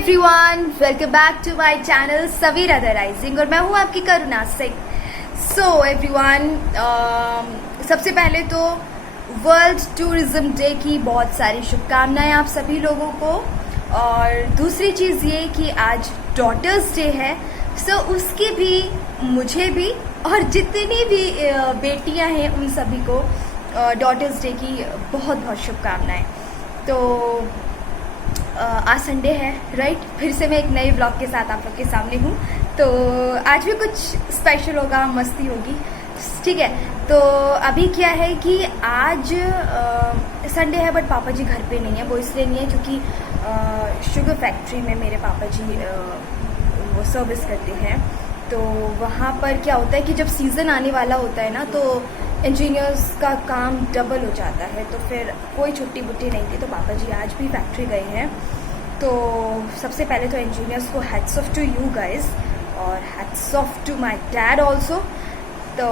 Everyone, welcome back to my channel Saveera the rising और मैं हूं आपकी करुणा सिंह। सो एवरीवन, सबसे पहले तो वर्ल्ड टूरिज्म डे की बहुत सारी शुभकामनाएं आप सभी लोगों को। और दूसरी चीज़ ये कि आज डॉटर्स डे है, सो उसकी भी मुझे भी और जितनी भी बेटियां हैं उन सभी को डॉटर्स डे की बहुत बहुत शुभकामनाएं। तो आज संडे है, राइट? फिर से मैं एक नए व्लॉग के साथ आप लोग के सामने हूँ। तो आज भी कुछ स्पेशल होगा, मस्ती होगी, ठीक है। तो अभी क्या है कि आज संडे है बट पापा जी घर पे नहीं है। वो इसलिए नहीं है क्योंकि शुगर फैक्ट्री में मेरे पापा जी वो सर्विस करते हैं। तो वहाँ पर क्या होता है कि जब सीज़न आने वाला होता है ना, तो इंजीनियर्स का काम डबल हो जाता है। तो फिर कोई छुट्टी बुट्टी नहीं थी, तो पापा जी आज भी फैक्ट्री गए हैं। तो सबसे पहले तो इंजीनियर्स को hats off to you guys और hats off to my dad also. तो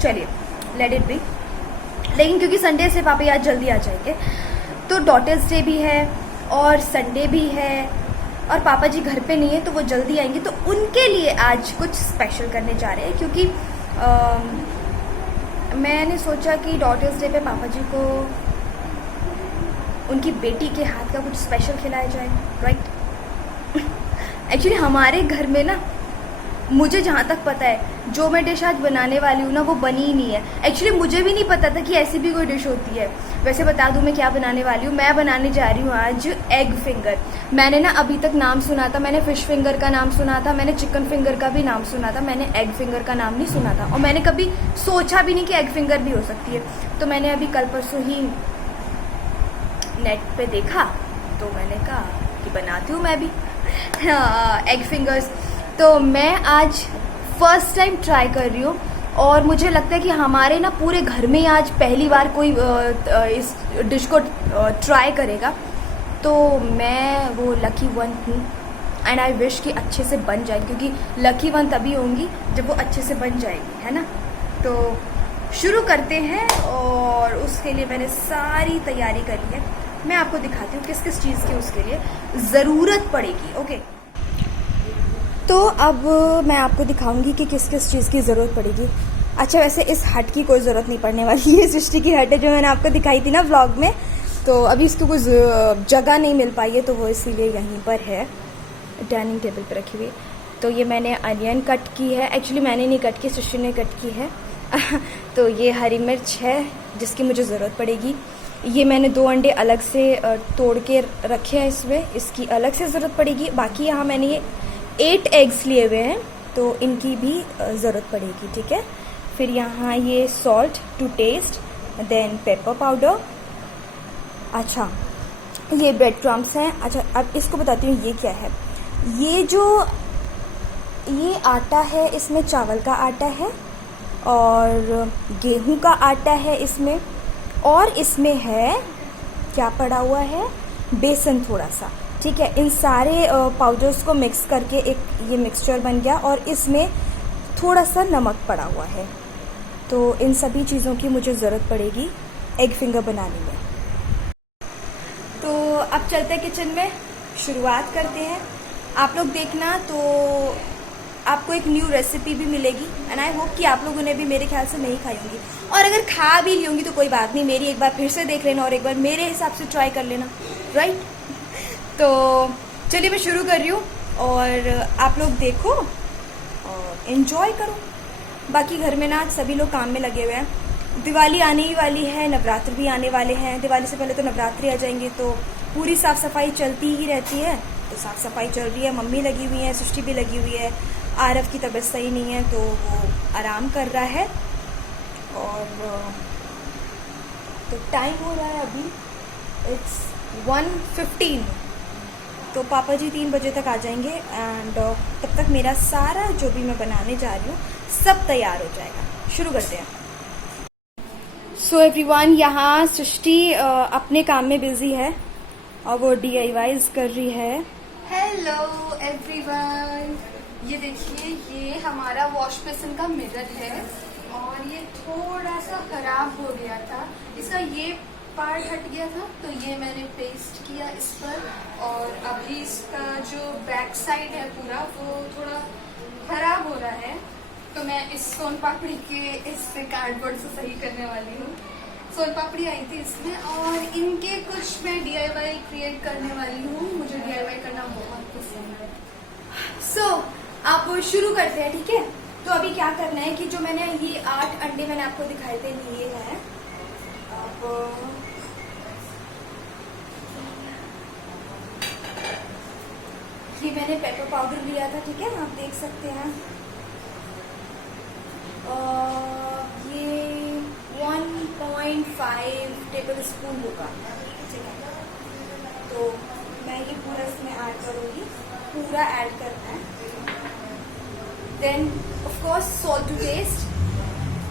चलिए, लेट इट बी। लेकिन क्योंकि संडे से पापा आज जल्दी आ जाएंगे, तो डॉटर्स डे भी है और संडे भी है और पापा जी घर पे नहीं है, तो वो जल्दी आएंगे। तो उनके लिए आज कुछ स्पेशल करने जा रहे हैं, क्योंकि मैंने सोचा कि डॉटर्स डे पे पापा जी को उनकी बेटी के हाथ का कुछ स्पेशल खिलाया जाए, राइट? एक्चुअली हमारे घर में ना, मुझे जहाँ तक पता है, जो मैं डिश आज बनाने वाली हूँ ना, वो बनी ही नहीं है। एक्चुअली मुझे भी नहीं पता था कि ऐसी भी कोई डिश होती है। वैसे बता दूँ मैं क्या बनाने वाली हूँ। मैं बनाने जा रही हूँ आज एग फिंगर। मैंने ना अभी तक नाम सुना था, मैंने फिश फिंगर का नाम सुना था, मैंने चिकन फिंगर का भी नाम सुना था, मैंने एग फिंगर का नाम नहीं सुना था। और मैंने कभी सोचा भी नहीं कि एग फिंगर भी हो सकती है। तो मैंने अभी कल परसों ही नेट पे देखा, तो मैंने कहा कि बनाती हूँ मैं भी एग फिंगर्स। तो मैं आज फर्स्ट टाइम ट्राई कर रही हूँ और मुझे लगता है कि हमारे ना पूरे घर में आज पहली बार कोई इस डिश को ट्राई करेगा। तो मैं वो लकी वन हूँ एंड आई विश कि अच्छे से बन जाए, क्योंकि लकी वन तभी होंगी जब वो अच्छे से बन जाएगी, है ना? तो शुरू करते हैं और उसके लिए मैंने सारी तैयारी करी है। मैं आपको दिखाती हूँ किस किस चीज़ की उसके लिए ज़रूरत पड़ेगी, ओके? तो अब मैं आपको दिखाऊंगी कि किस किस चीज़ की ज़रूरत पड़ेगी। अच्छा, वैसे इस हट की कोई ज़रूरत नहीं पड़ने वाली है। सृष्टि की हट है जो मैंने आपको दिखाई थी ना व्लॉग में, तो अभी इसको कोई जगह नहीं मिल पाई है, तो वो इसीलिए यहीं पर है, डाइनिंग टेबल पर रखी हुई। तो ये मैंने अनियन कट की है। एक्चुअली मैंने नहीं कट की, सृष्टि ने कट की है। तो ये हरी मिर्च है जिसकी मुझे ज़रूरत पड़ेगी। ये मैंने 2 अंडे अलग से तोड़ के रखे हैं, इसमें इसकी अलग से ज़रूरत पड़ेगी। बाकी यहाँ मैंने ये 8 एग्स लिए हुए हैं, तो इनकी भी ज़रूरत पड़ेगी, ठीक है? फिर यहाँ ये salt to taste, then pepper powder. अच्छा, ये ब्रेड क्रम्स हैं। अच्छा, अब इसको बताती हूँ ये क्या है। ये आटा है, इसमें चावल का आटा है और गेहूं का आटा है इसमें, और इसमें है क्या पड़ा हुआ है, बेसन थोड़ा सा, ठीक है? इन सारे पाउडर्स को मिक्स करके एक ये मिक्सचर बन गया और इसमें थोड़ा सा नमक पड़ा हुआ है। तो इन सभी चीज़ों की मुझे ज़रूरत पड़ेगी एग फिंगर बनाने में। तो अब चलते हैं किचन में, शुरुआत करते हैं। आप लोग देखना, तो आपको एक न्यू रेसिपी भी मिलेगी एंड आई होप कि आप लोगों ने भी मेरे ख्याल से नहीं खाई होंगी, और अगर खा भी ली होंगी तो कोई बात नहीं, मेरी एक बार फिर से देख लेना और एक बार मेरे हिसाब से ट्राई कर लेना, राइट? तो चलिए मैं शुरू कर रही हूँ और आप लोग देखो और एंजॉय करो। बाकी घर में ना आज सभी लोग काम में लगे हुए हैं। दिवाली आने ही वाली है, नवरात्र भी आने वाले हैं। दिवाली से पहले तो नवरात्रि आ जाएंगे, तो पूरी साफ़ सफाई चलती ही रहती है। तो साफ़ सफाई चल रही है, मम्मी लगी हुई है, सृष्टि भी लगी हुई है। आरव की तबीयत सही नहीं है, तो वो आराम कर रहा है। और तो टाइम हो रहा है अभी, इट्स 1:15। तो पापा जी 3 बजे तक आ जाएंगे एंड तब तक मेरा सारा जो भी मैं बनाने जा रही हूँ सब तैयार हो जाएगा। शुरू करते हैं। सो एवरीवन, यहाँ सृष्टि अपने काम में बिजी है और वो DIYs कर रही है। हेलो एवरीवन, ये देखिए, ये हमारा वॉश बेसिन का मिरर है और ये थोड़ा सा खराब हो गया था। इसका ये पार्ट हट गया था तो ये मैंने पेस्ट किया इस पर, और अभी इसका जो बैक साइड है पूरा वो थोड़ा खराब हो रहा है, तो मैं इस सोन पापड़ी के इससे कार्डबोर्ड से सही करने वाली हूँ। सोन पापड़ी आई थी इसमें, और इनके कुछ मैं DIY क्रिएट करने वाली हूँ। मुझे DIY करना बहुत पसंद है। सो आप शुरू करते हैं, ठीक है। तो अभी क्या करना है कि जो मैंने ये 8 अंडे मैंने आपको दिखाए थे लिए हैं। अब ये मैंने पेपर पाउडर लिया था, ठीक है, आप देख सकते हैं। ये 1.5 टेबल स्पून होगा, ठीक है। तो मैं ये पूरा इसमें ऐड करूँगी, पूरा ऐड करना है। Then of course salt to taste,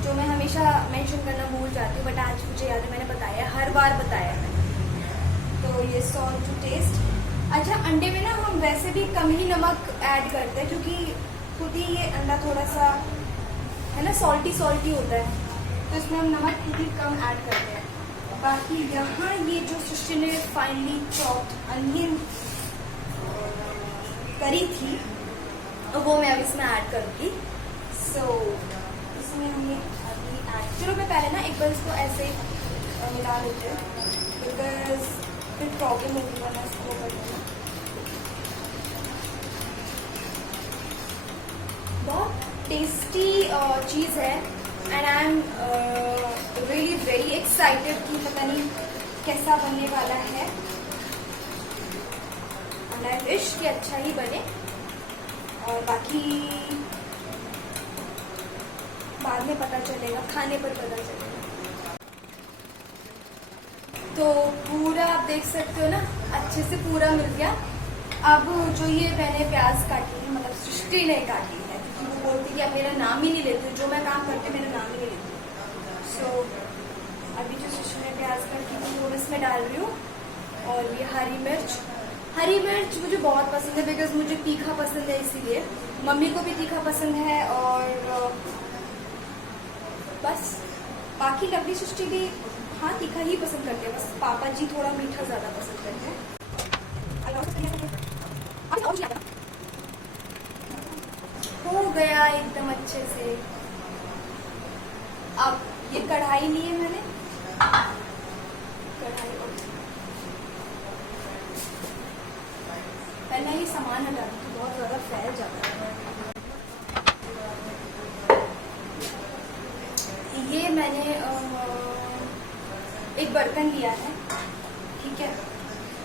जो मैं हमेशा मेंशन करना भूल जाती हूँ, बट आज मुझे याद है, मैंने बताया, हर बार बताया है। तो ये सॉल्ट टू टेस्ट। अच्छा, अंडे में ना हम वैसे भी कम ही नमक ऐड करते हैं, क्योंकि खुद ही ये अंडा थोड़ा सा है ना सॉल्टी होता है, तो इसमें हम नमक खुद ही कम ऐड करते हैं। बाकी यहाँ ये जो सृष्टि ने फाइनली चॉप्ड अनियन करी थी, वो मैं अब इसमें ऐड करूँगी। सो इसमें हमने अभी ऐड, चलो मैं पहले ना एक बार इसको ऐसे मिला लेते हैं, बिकॉज फिर प्रॉब्लम होगी वरना इसको करने में। बहुत टेस्टी चीज़ है, and I am really very excited कि पता नहीं कैसा बनने वाला है, एंड आई विश कि अच्छा ही बने। और बाकी बाद में पता चलेगा, खाने पर पता चलेगा। तो पूरा आप देख सकते हो ना, अच्छे से पूरा मिल गया। अब जो ये मैंने प्याज काटी है, मतलब सृष्टि ने काटी है, क्योंकि वो बोलती कि अब मेरा नाम ही नहीं लेते, जो मैं काम करती हूँ मेरा नाम ही नहीं लेती। सो अभी जो सृष्टि ने प्याज काटी थी वो इसमें डाल रही हूँ। और ये हरी मिर्च मुझे बहुत पसंद है, बिकॉज मुझे तीखा पसंद है, इसीलिए। मम्मी को भी तीखा पसंद है, और बस बाकी लवली सृष्टि भी हाँ तीखा ही पसंद करते हैं, बस पापा जी थोड़ा मीठा ज़्यादा पसंद करते हैं। हो गया एकदम अच्छे से। अब ये कढ़ाई ली है मैंने, कढ़ाई पहले ही सामान हटा दी, तो बहुत ज़्यादा फैल जाता है। ये मैंने एक बर्तन लिया है, ठीक है।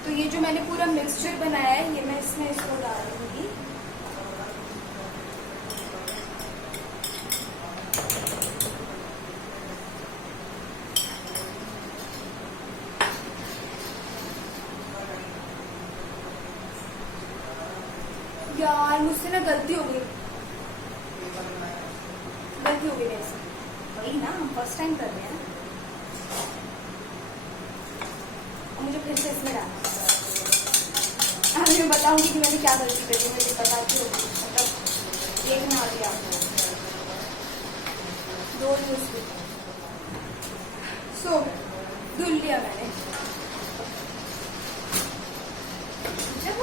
तो ये जो मैंने पूरा मिक्सचर बनाया है, ये मैं इसमें इसको डाल दूँगी। यार मुझसे ना गलती हो गई मेरे से, वही ना, हम फर्स्ट टाइम कर रहे हैं। और मुझे फिर से इसमें डालना है। मैं बताऊंगी कि मैंने क्या गलती करी, मुझे बताती हूँ, मतलब एक ना दिया आपको 2 यूज। सो धुल लिया मैंने। जब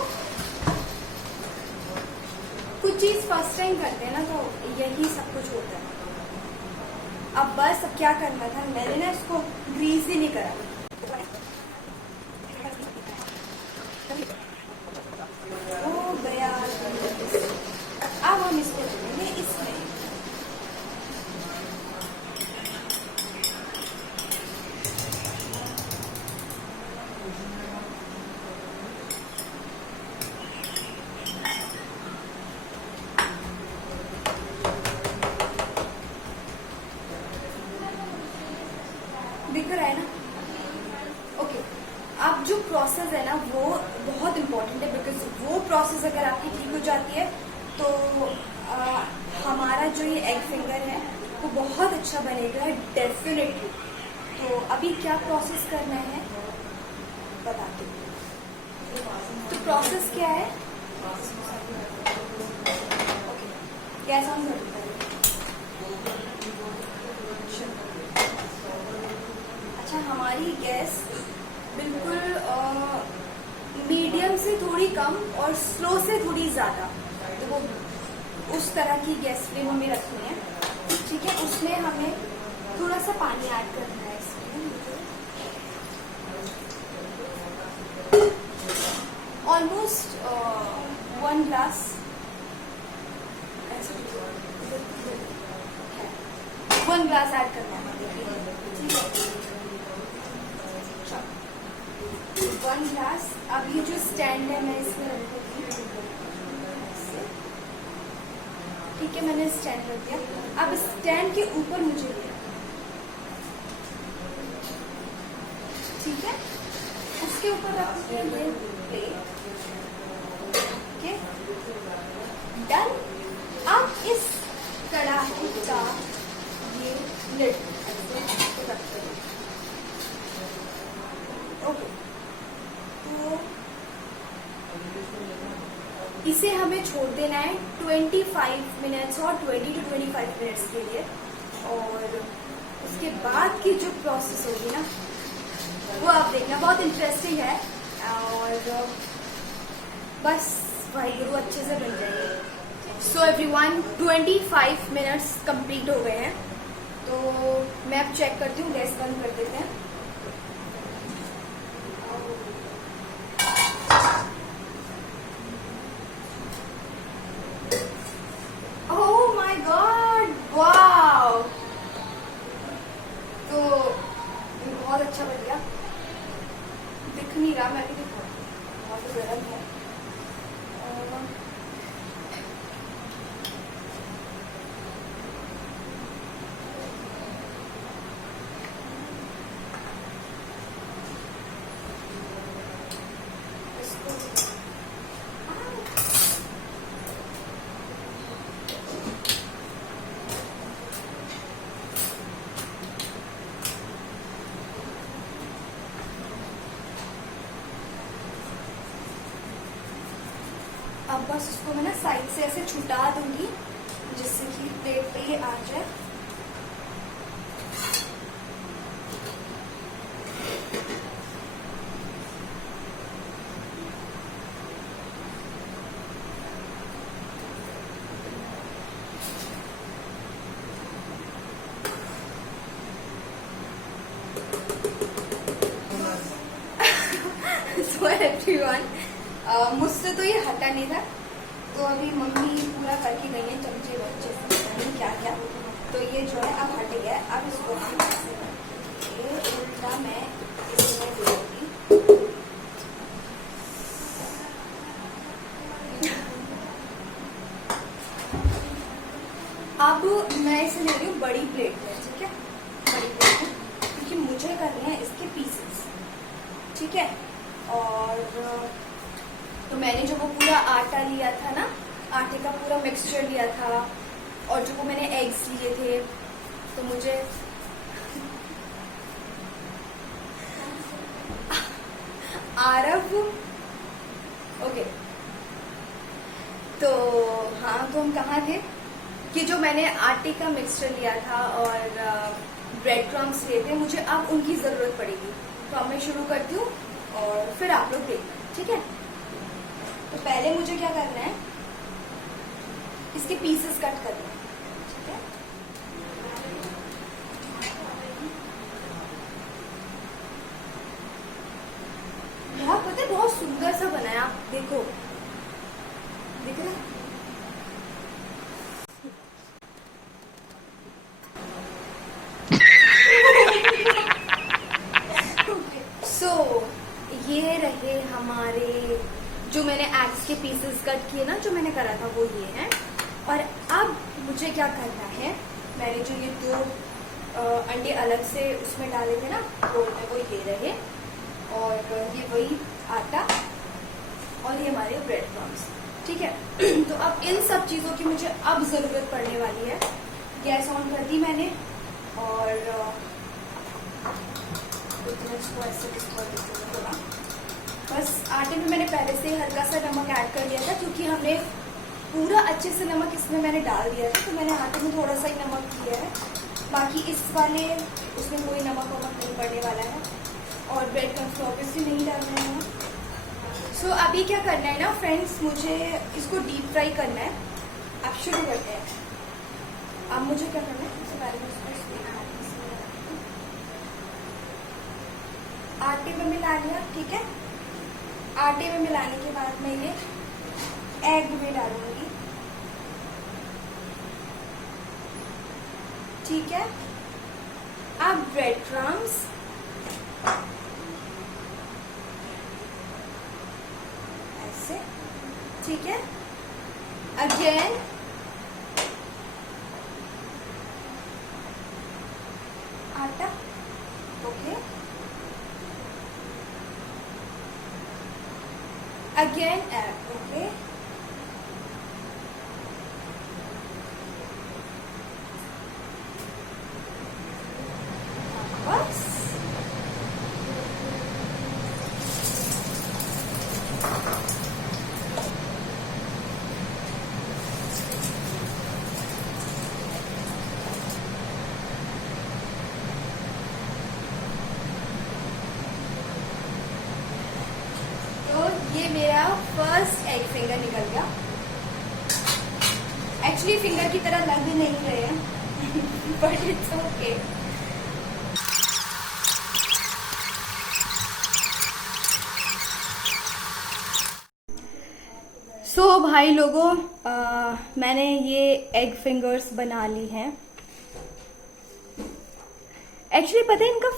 कुछ चीज़ फर्स्ट टाइम करते हैं ना, तो यही सब कुछ होता है। अब बस अब क्या करना था, मैंने ना इसको ग्रीस ही नहीं करा। हो गया। अब हम इसको डालेंगे इसमें। दिख रहा है ना? ओके। अब जो प्रोसेस है ना वो बहुत इम्पोर्टेंट है, बिकॉज वो प्रोसेस अगर आपकी ठीक हो जाती है तो हमारा जो ये एग फिंगर है वो बहुत अच्छा बनेगा डेफिनेटली। तो अभी क्या प्रोसेस करना है बताती हूँ। तो प्रोसेस क्या है? गैस ऑन कर। अच्छा, हमारी गैस बिल्कुल मीडियम से थोड़ी कम और स्लो से थोड़ी ज़्यादा, तो वो उस तरह की गैस फ्लेम हमें रखनी है। ठीक है, उसमें हमें थोड़ा सा पानी ऐड करना है इसमें, ऑलमोस्ट 1 ग्लास, 1 ग्लास ऐड करना है। ठीक है, 1 ग्लास। अब ये जो स्टैंड है मैं इसमें रखूंगी। ठीक है, मैंने स्टैंड रख दिया। अब स्टैंड के ऊपर मुझे लिया, ठीक है, उसके ऊपर रखूंगी ये प्लेट। Okay, done. अब इस कढ़ाई का ये लिड रखते हैं। ओके, तो इसे हमें छोड़ देना है 25 मिनट्स और 20 to 25 मिनट्स के लिए। और उसके बाद की जो प्रोसेस होगी ना, वो आप देखना, बहुत इंटरेस्टिंग है। और बस वाहिगुरु अच्छे से बन जाएंगे। सो एवरीवन, 25 मिनट्स कंप्लीट हो गए हैं, तो मैं अब चेक करती हूँ। गैस बंद कर देते हैं। Oh my God, wow! तो बहुत अच्छा बन गया। दिख नहीं रहा, मैं भी दिखाऊँ, बहुत गर्म है। अब बस उसको मैं ना साइड से ऐसे छुटा दूंगी, जिससे कि प्लेट पे ये आ जाए। सो एवरीवन, मुझसे तो ये हटा नहीं था, तो अभी मम्मी पूरा करके गई है चमचे बच्चे से, पता नहीं क्या क्या। तो ये जो है अब हट गया है। अब इसको हम ऐसे करके उल्टा मैं इसमें दूंगी। अब मैं इसे ले रही हूँ बड़ी प्लेट में। ठीक है, बड़ी प्लेट में, क्योंकि मुझे करने हैं इसके पीसेस। ठीक है, और तो मैंने जो वो पूरा आटा लिया था ना, आटे का पूरा मिक्सचर लिया था, और जो वो मैंने एग्स लिए थे, तो मुझे आरव, ओके, तो हाँ, तो हम कहाँ थे कि जो मैंने आटे का मिक्सचर लिया था और ब्रेड क्रम्स लिए थे, मुझे अब उनकी ज़रूरत पड़ेगी। तो अब मैं शुरू करती हूँ और फिर आप लोग देखना। ठीक है, तो पहले मुझे क्या करना है, इसके पीसेस कट करना है। ठीक है, बहुत पता है, बहुत सुंदर सा बना है। आप देखो, दिख रहा है? सो ये रहे हमारे, जो मैंने एग्स के पीसेस कट किए ना, जो मैंने करा था वो ये है। और अब मुझे क्या करना है, मैंने जो ये 2 अंडे अलग से उसमें डाले थे ना रोल में, वो ये रहे, और ये वही आटा, और ये हमारे ब्रेड क्रम्स। ठीक है, तो अब इन सब चीज़ों की मुझे अब ज़रूरत पड़ने वाली है। गैस ऑन कर दी मैंने, और इसको ऐसे कर देती हूँ थोड़ा। बस आटे में मैंने पहले से हल्का सा नमक ऐड कर दिया था, क्योंकि हमने पूरा अच्छे से नमक इसमें मैंने डाल दिया था, तो मैंने आटे में थोड़ा सा ही नमक किया है। बाकी इस वाले उसमें कोई नमक वमक नहीं पड़ने लगने वाला है और ब्रेड क्रम्स तो ऑब्वियसली नहीं डालना है। सो अभी क्या करना है ना फ्रेंड्स, मुझे इसको डीप फ्राई करना है। अब शुरू करते हैं। अब मुझे क्या करना है, सबसे पहले मैं आटे में मिला लिया, ठीक है। आटे में मिलाने के बाद मैं ये एग में डालूंगी, ठीक है। अब ब्रेड क्रम्स, ऐसे, ठीक है। अगेन आटा, ओके। Again egg, okay. बस ये मेरा फर्स्ट एग फिंगर निकल गया। एक्चुअली फिंगर की तरह लग नहीं रहे हैं बट इट्स ओके। सो भाई लोगों, मैंने ये एग फिंगर्स बना ली हैं। एक्चुअली पता है इनका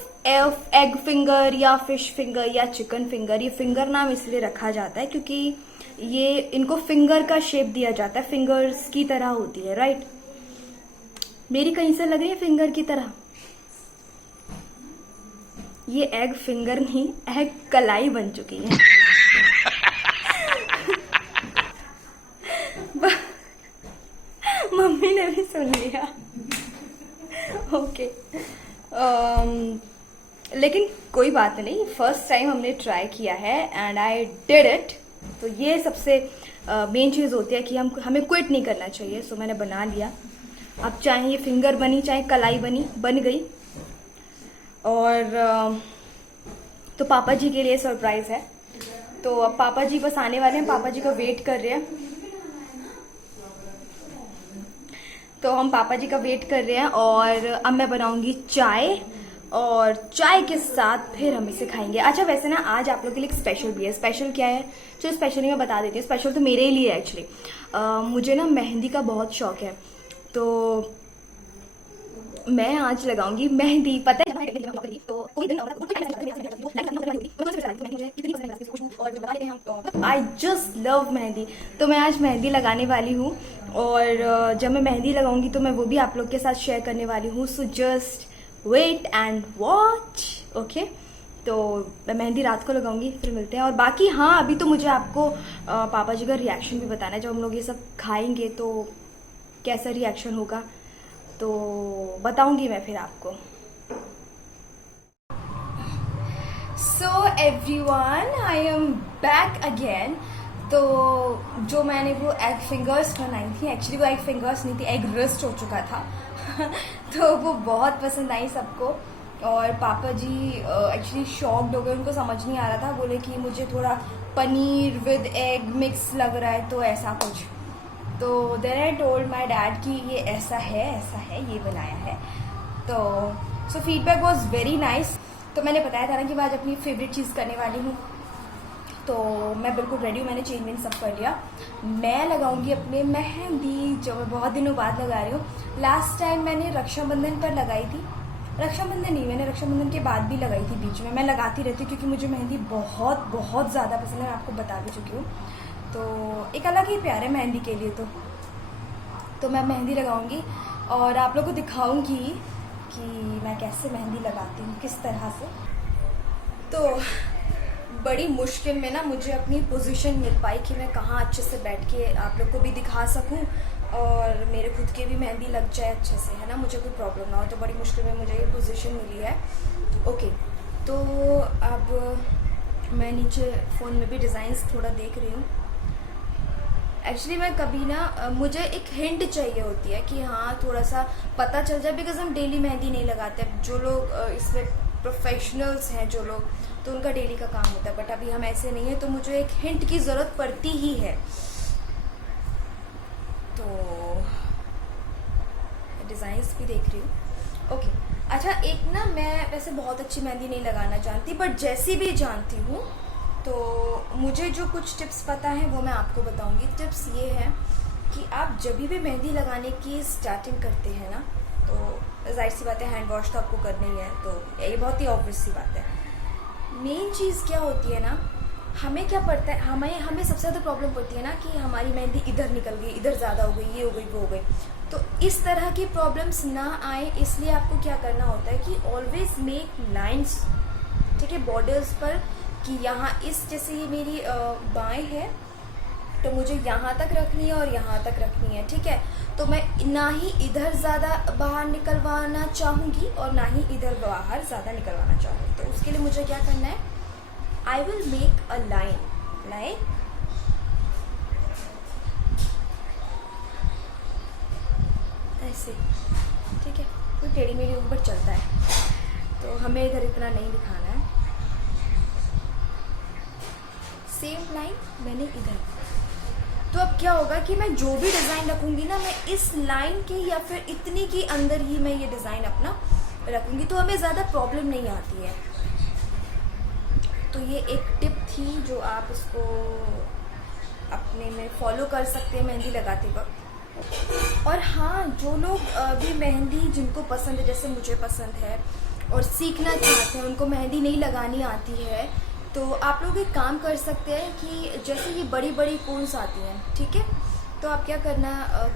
एग फिंगर या फिश फिंगर या चिकन फिंगर, ये फिंगर नाम इसलिए रखा जाता है क्योंकि ये इनको फिंगर का शेप दिया जाता है, फिंगर्स की तरह होती है, राइट। मेरी कहीं से लग रही है फिंगर की तरह। ये एग फिंगर नहीं, एग कलाई बन चुकी है। मम्मी ने भी सुन लिया, ओके। लेकिन कोई बात नहीं, फर्स्ट टाइम हमने ट्राई किया है एंड आई डिड इट। तो ये सबसे मेन चीज होती है कि हमें क्विट नहीं करना चाहिए। सो मैंने बना लिया। अब चाहे ये फिंगर बनी चाहे कलाई बन गई। और तो पापा जी के लिए सरप्राइज है। तो अब पापा जी बस आने वाले हैं, पापा जी का वेट कर रहे हैं। तो हम पापा जी का वेट कर रहे हैं और अब मैं बनाऊंगी चाय और चाय के साथ फिर हम इसे खाएंगे। अच्छा वैसे ना आज आप लोग के लिए एक स्पेशल भी है। स्पेशल क्या है, जो स्पेशल मैं बता देती हूँ। स्पेशल तो मेरे ही लिए है एक्चुअली। मुझे ना मेहंदी का बहुत शौक है, तो मैं आज लगाऊंगी मेहंदी। पता है आई जस्ट लव मेहंदी। तो मैं आज मेहंदी लगाने वाली हूँ और जब मैं मेहंदी लगाऊंगी तो मैं वो भी आप लोग के साथ शेयर करने वाली हूँ। So just wait and watch, okay. तो मैं मेहंदी रात को लगाऊंगी, फिर मिलते हैं। और बाकी हाँ, अभी तो मुझे आपको पापा जी का रिएक्शन भी बताना है। जब हम लोग ये सब खाएंगे तो कैसा रिएक्शन होगा तो बताऊंगी मैं फिर आपको। So everyone, I am back again. तो जो मैंने वो एग फिंगर्स बनाई थी, एक्चुअली वो एग फिंगर्स नहीं थी, एग रोस्ट हो चुका था तो वो बहुत पसंद आई सबको। और पापा जी एक्चुअली शॉक्ड हो गए, उनको समझ नहीं आ रहा था। बोले कि मुझे थोड़ा पनीर विद एग मिक्स लग रहा है, तो ऐसा कुछ। तो then I told my dad कि ये ऐसा है ये बनाया है। तो so feedback was very nice. तो मैंने बताया था ना कि मैं आज अपनी फेवरेट चीज़ करने वाली हूँ। तो मैं बिल्कुल रेडी हूँ, मैंने चेंज वेंज सब कर लिया। मैं लगाऊंगी अपने मेहंदी, जो मैं बहुत दिनों बाद लगा रही हूँ। लास्ट टाइम मैंने रक्षाबंधन पर लगाई थी। रक्षाबंधन नहीं, मैंने रक्षाबंधन के बाद भी लगाई थी बीच में। मैं लगाती रहती हूँ क्योंकि मुझे मेहंदी बहुत बहुत ज़्यादा पसंद है, मैं आपको बता भी चुकी हूँ। तो एक अलग ही प्यार है मेहंदी के लिए। तो मैं मेहंदी लगाऊंगी और आप लोगों को दिखाऊंगी कि मैं कैसे मेहंदी लगाती हूँ, किस तरह से। तो बड़ी मुश्किल में ना मुझे अपनी पोजीशन मिल पाई कि मैं कहाँ अच्छे से बैठ के आप लोग को भी दिखा सकूँ और मेरे खुद के भी मेहंदी लग जाए अच्छे से, है ना, मुझे कोई प्रॉब्लम ना हो। तो बड़ी मुश्किल में मुझे ये पोजीशन मिली है। ओके, तो अब मैं नीचे फ़ोन में भी डिज़ाइंस थोड़ा देख रही हूँ। एक्चुअली मैं कभी ना मुझे एक हिंट चाहिए होती है कि हाँ थोड़ा सा पता चल जाए, बिकॉज हम डेली मेहंदी नहीं लगाते। जो लोग इसमें प्रोफेशनल्स हैं जो लोग, तो उनका डेली का काम होता है, बट अभी हम ऐसे नहीं है, तो मुझे एक हिंट की ज़रूरत पड़ती ही है। तो डिज़ाइंस भी देख रही हूँ। ओके अच्छा, एक ना मैं वैसे बहुत अच्छी मेहंदी नहीं लगाना जानती, बट जैसी भी जानती हूँ तो मुझे जो कुछ टिप्स पता है वो मैं आपको बताऊँगी। टिप्स ये है कि आप जब भी मेहंदी लगाने की स्टार्टिंग करते हैं ना, तो जाहिर सी बात है हैंड वॉश तो आपको करना ही है, तो ये बहुत ही ऑब्वियस सी बात है। मेन चीज़ क्या होती है ना, हमें क्या पड़ता है, हमें सबसे ज़्यादा प्रॉब्लम पड़ती है ना कि हमारी मेहंदी इधर निकल गई, इधर ज़्यादा हो गई, ये हो गई, वो हो गई। तो इस तरह की प्रॉब्लम्स ना आए इसलिए आपको क्या करना होता है कि ऑलवेज मेक लाइन्स, ठीक है, बॉर्डर्स पर, कि यहाँ इस, जैसे ये मेरी बाएं है तो मुझे यहाँ तक रखनी है और यहाँ तक रखनी है, ठीक है। तो मैं ना ही इधर ज़्यादा बाहर निकलवाना चाहूँगी और ना ही इधर बाहर ज़्यादा निकलवाना चाहूँगी। तो उसके लिए मुझे क्या करना है, I will make a line ऐसे, ठीक है, कोई टेढ़ी मेढ़ी ऊपर चलता है, तो हमें इधर इतना नहीं दिखाना है। सेम लाइन मैंने इधर, तो अब क्या होगा कि मैं जो भी डिज़ाइन रखूँगी ना, मैं इस लाइन के या फिर इतनी के अंदर ही मैं ये डिज़ाइन अपना रखूँगी, तो हमें ज़्यादा प्रॉब्लम नहीं आती है। तो ये एक टिप थी जो आप उसको अपने में फॉलो कर सकते हैं मेहंदी लगाते वक्त। और हाँ, जो लोग भी मेहंदी जिनको पसंद है, जैसे मुझे पसंद है और सीखना चाहते हैं, उनको मेहंदी नहीं लगानी आती है, तो आप लोग एक काम कर सकते हैं कि जैसे ये बड़ी बड़ी कोन्स आती हैं, ठीक है, तो आप क्या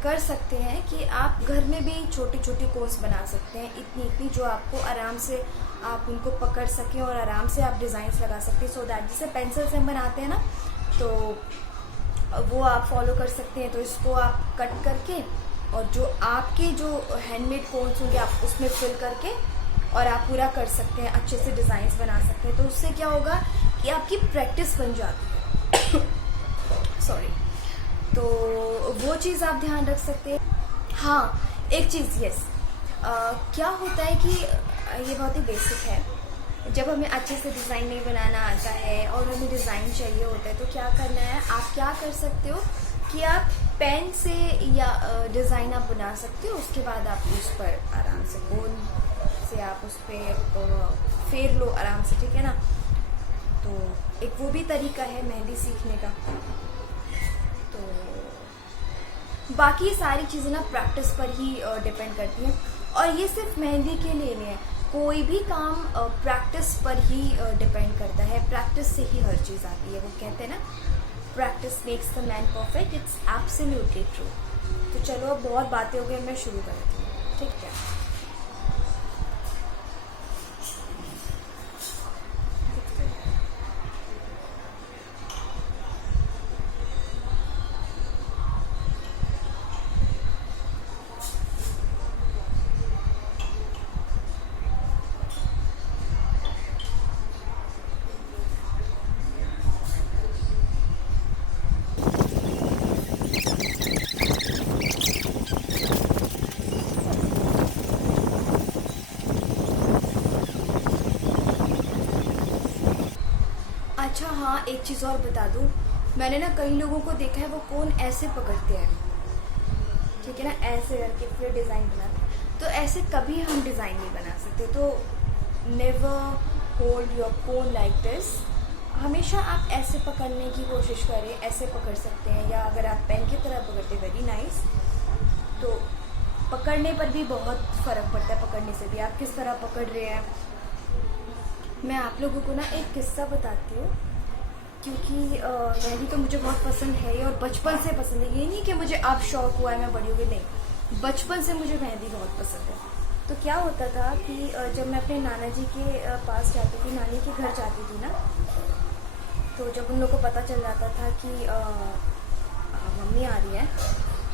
कर सकते हैं कि आप घर में भी छोटी छोटी कोन्स बना सकते हैं, इतनी इतनी, जो आपको आराम से आप उनको पकड़ सकें और आराम से आप डिज़ाइंस लगा सकते हैं। सो दैट जैसे पेंसिल से हम बनाते हैं ना, तो वो आप फॉलो कर सकते हैं। तो इसको आप कट करके और जो आपके जो हैंडमेड कोन्स होंगे आप उसमें फिल करके और आप पूरा कर सकते हैं, अच्छे से डिज़ाइंस बना सकते हैं। तो उससे क्या होगा कि आपकी प्रैक्टिस बन जाती है। सॉरी, तो वो चीज़ आप ध्यान रख सकते हैं। हाँ, एक चीज़, यस, क्या होता है कि ये बहुत ही बेसिक है, जब हमें अच्छे से डिज़ाइन नहीं बनाना आता है और हमें डिज़ाइन चाहिए होता है, तो क्या करना है, आप क्या कर सकते हो कि आप पेन से या डिज़ाइन आप बना सकते हो, उसके बाद आप उस पर आराम से कोन से आप उस पर फेर लो आराम से, ठीक है ना। तो एक वो भी तरीका है मेहंदी सीखने का। तो बाकी सारी चीज़ें ना प्रैक्टिस पर ही डिपेंड करती हैं, और ये सिर्फ मेहंदी के लिए नहीं है, कोई भी काम प्रैक्टिस पर ही डिपेंड करता है। प्रैक्टिस से ही हर चीज़ आती है, वो कहते हैं ना, practice makes the man perfect, it's absolutely true. तो चलो, अब बहुत बातें हो गई, मैं शुरू करती हूँ, ठीक है। अच्छा हाँ, एक चीज़ और बता दूँ, मैंने ना कई लोगों को देखा है वो कोन ऐसे पकड़ते हैं, ठीक है ना, ऐसे करके फिर डिज़ाइन बनाते हैं। तो ऐसे कभी हम डिज़ाइन नहीं बना सकते। तो never hold your cone like this. हमेशा आप ऐसे पकड़ने की कोशिश करें, ऐसे पकड़ सकते हैं, या अगर आप पेन की तरह पकड़ते, वेरी नाइस। तो पकड़ने पर भी बहुत फ़र्क पड़ता है, पकड़ने से भी आप किस तरह पकड़ रहे हैं। मैं आप लोगों को ना एक किस्सा बताती हूँ, क्योंकि मेहंदी तो मुझे बहुत पसंद है और बचपन से पसंद है। ये नहीं कि मुझे अब शौक हुआ है, मैं बड़ी हो गई, नहीं, बचपन से मुझे मेहंदी बहुत पसंद है। तो क्या होता था कि जब मैं अपने नाना जी के पास जाती थी, नानी के घर जाती थी ना, तो जब उन लोग को पता चल जाता था कि मम्मी आ रही है,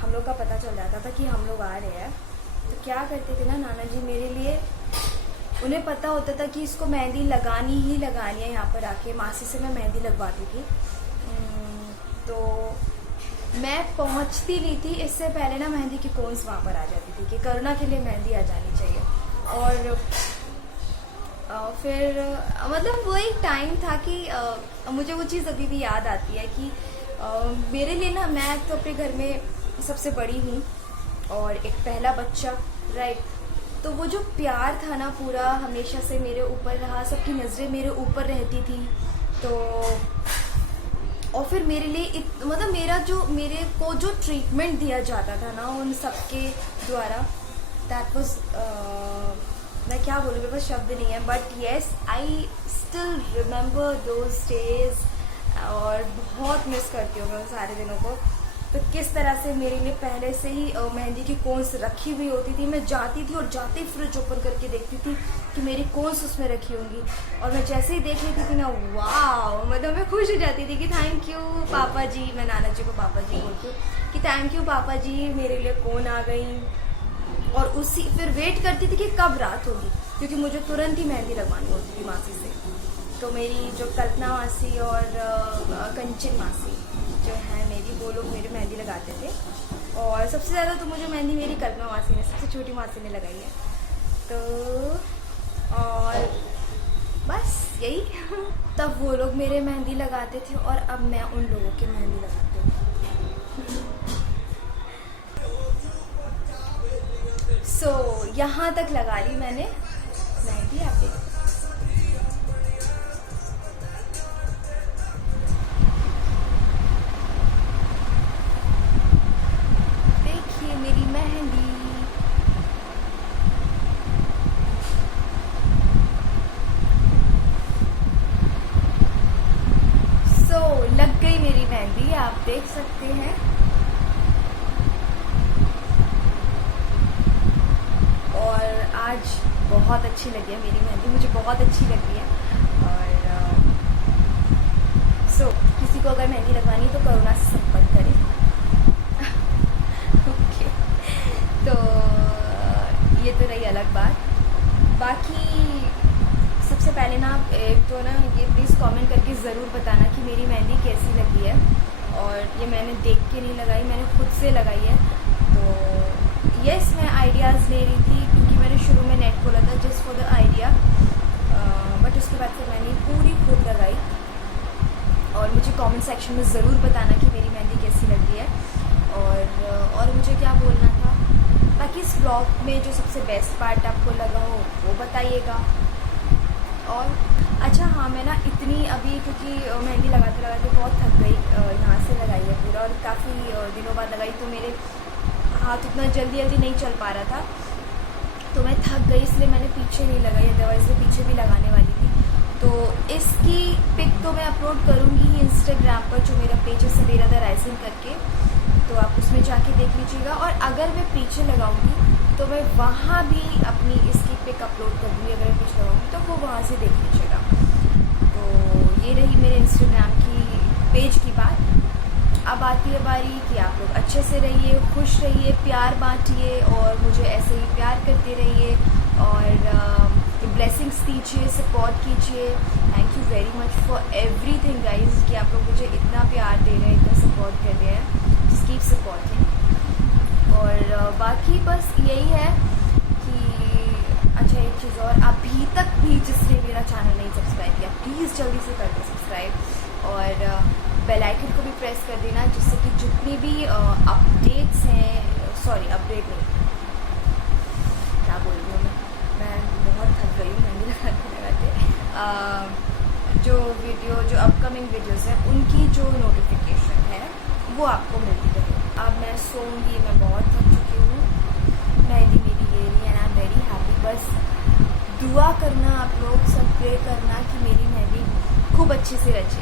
हम लोग का पता चल जाता था कि हम लोग आ रहे हैं, तो क्या करते थे ना नाना जी मेरे लिए, उन्हें पता होता था कि इसको मेहंदी लगानी ही लगानी है, यहाँ पर आके मासी से मैं मेहंदी लगवाती थी। तो मैं पहुँचती नहीं थी, इससे पहले ना मेहंदी की कोन्स वहाँ पर आ जाती थी कि करुणा के लिए मेहंदी आ जानी चाहिए। और फिर मतलब वो एक टाइम था कि मुझे वो चीज़ अभी भी याद आती है कि मेरे लिए ना, मैं तो अपने घर में सबसे बड़ी हूँ और एक पहला बच्चा, राइट। तो वो जो प्यार था ना पूरा हमेशा से मेरे ऊपर रहा, सबकी नज़रें मेरे ऊपर रहती थी। तो और फिर मेरे लिए मतलब मेरे को जो ट्रीटमेंट दिया जाता था ना उन सबके द्वारा, दैट वाज, मैं क्या बोलूँ, मेरे पास शब्द नहीं है, but yes I still remember those days और बहुत मिस करती हूँ मैं उन सारे दिनों को। तो किस तरह से मेरे लिए पहले से ही मेहंदी की कोन्स रखी हुई होती थी। मैं जाती थी और जाते ही फ्रिज ओपन करके देखती थी कि मेरी कोन्स उसमें रखी होंगी, और मैं जैसे ही देख लेती थी ना, वाह, मतलब मैं खुश हो जाती थी कि थैंक यू पापा जी, मैं नाना जी को पापा जी बोलती हूँ, कि थैंक यू पापा जी, मेरे लिए कोन आ गई। और उसी फिर वेट करती थी कि कब रात होगी, क्योंकि मुझे तुरंत ही मेहंदी लगवानी होती थी मासी से। तो मेरी जो कल्पना मासी और कंचन मासी जो है मेरी, वो लोग मेरी मेहंदी लगाते थे। और सबसे ज़्यादा तो मुझे मेहंदी मेरी कल्पना मासी ने, सबसे छोटी मासी ने लगाई है। तो और बस यही तब वो लोग मेरे मेहंदी लगाते थे और अब मैं उन लोगों के मेहंदी लगाती हूँ। सो यहाँ तक लगा ली मैंने मेहंदी। आप देखिए मेरी मेहंदी। सो लग गई मेरी मेहंदी, आप देख सकते हैं। और आज बहुत अच्छी लगी है मेरी मेहंदी, मुझे बहुत अच्छी लगी है। और किसी को अगर मेहंदी लगवानी है तो करुणा से संपर्क करें। ओके, तो ये तो रही अलग बात। बाकी सबसे पहले ना एक तो ना ये प्लीज़ कमेंट करके ज़रूर बताना कि मेरी मेहंदी कैसी लगी है। और ये मैंने देख के नहीं लगाई, मैंने खुद से लगाई है। तो यस, मैं आइडियाज़ ले रही थी क्योंकि मैंने शुरू में नेट खोला था just for the idea, but उसके बाद फिर मैंने पूरी खुद लगाई। और मुझे कमेंट सेक्शन में ज़रूर बताना कि मेरी मेहंदी कैसी लगी है। और मुझे क्या बोलना था, बाकी इस ब्लॉग में जो सबसे बेस्ट पार्ट आपको लगा हो वो बताइएगा। और अच्छा हाँ, मैं ना इतनी अभी क्योंकि मेहंदी लगाते लगाते बहुत थक गई, यहाँ से लगाई है पूरा और काफ़ी दिनों बाद लगाई, तो मेरे हाथ उतना जल्दी नहीं चल पा रहा था, तो मैं थक गई, इसलिए मैंने पीछे नहीं लगाई, अदरवाइज़ मैं पीछे भी लगाने वाली थी। तो इसकी पिक तो मैं अपलोड करूँगी इंस्टाग्राम पर, जो मेरा पेज है सबेरा द राइजिंग करके, तो आप उसमें जाके देख लीजिएगा। और अगर मैं पीछे लगाऊंगी तो मैं वहाँ भी अपनी इसकी पिक अपलोड कर दूँगी, अगर मैं पीछे लगाऊंगी तो वो वहाँ से देख लीजिएगा। तो ये रही मेरे इंस्टाग्राम की पेज की बात। अब आती है बारी कि आप लोग अच्छे से रहिए, खुश रहिए, प्यार बांटिए और मुझे ऐसे ही प्यार करते रहिए और ब्लेसिंग्स दीजिए, सपोर्ट कीजिए। Thank you very much for everything guys, कि आप लोग मुझे इतना प्यार दे रहे हैं, इतना सपोर्ट कर रहे हैं। Just keep supporting. और बाकी बस यही है कि अच्छा, एक चीज़ और, अभी तक भी जिसने मेरा चैनल नहीं सब्सक्राइब किया प्लीज़ जल्दी से कर दो सब्सक्राइब और बेल आइकन को भी प्रेस कर देना, जिससे कि जितनी भी अपडेट्स हैं, सॉरी अपडेट नहीं, क्या बोल रही हूँ मैं बहुत थक गई हूँ मेहंदी लगाते। जो अपकमिंग वीडियोस हैं उनकी जो नोटिफिकेशन है वो आपको मिलती रहे। अब मैं सोऊंगी, मैं बहुत थक चुकी हूँ। मेहंदी मेरी ये रही and I am very happy. बस दुआ करना आप लोग सब, प्रे करना कि मेरी मेहंदी खूब अच्छे से रचे।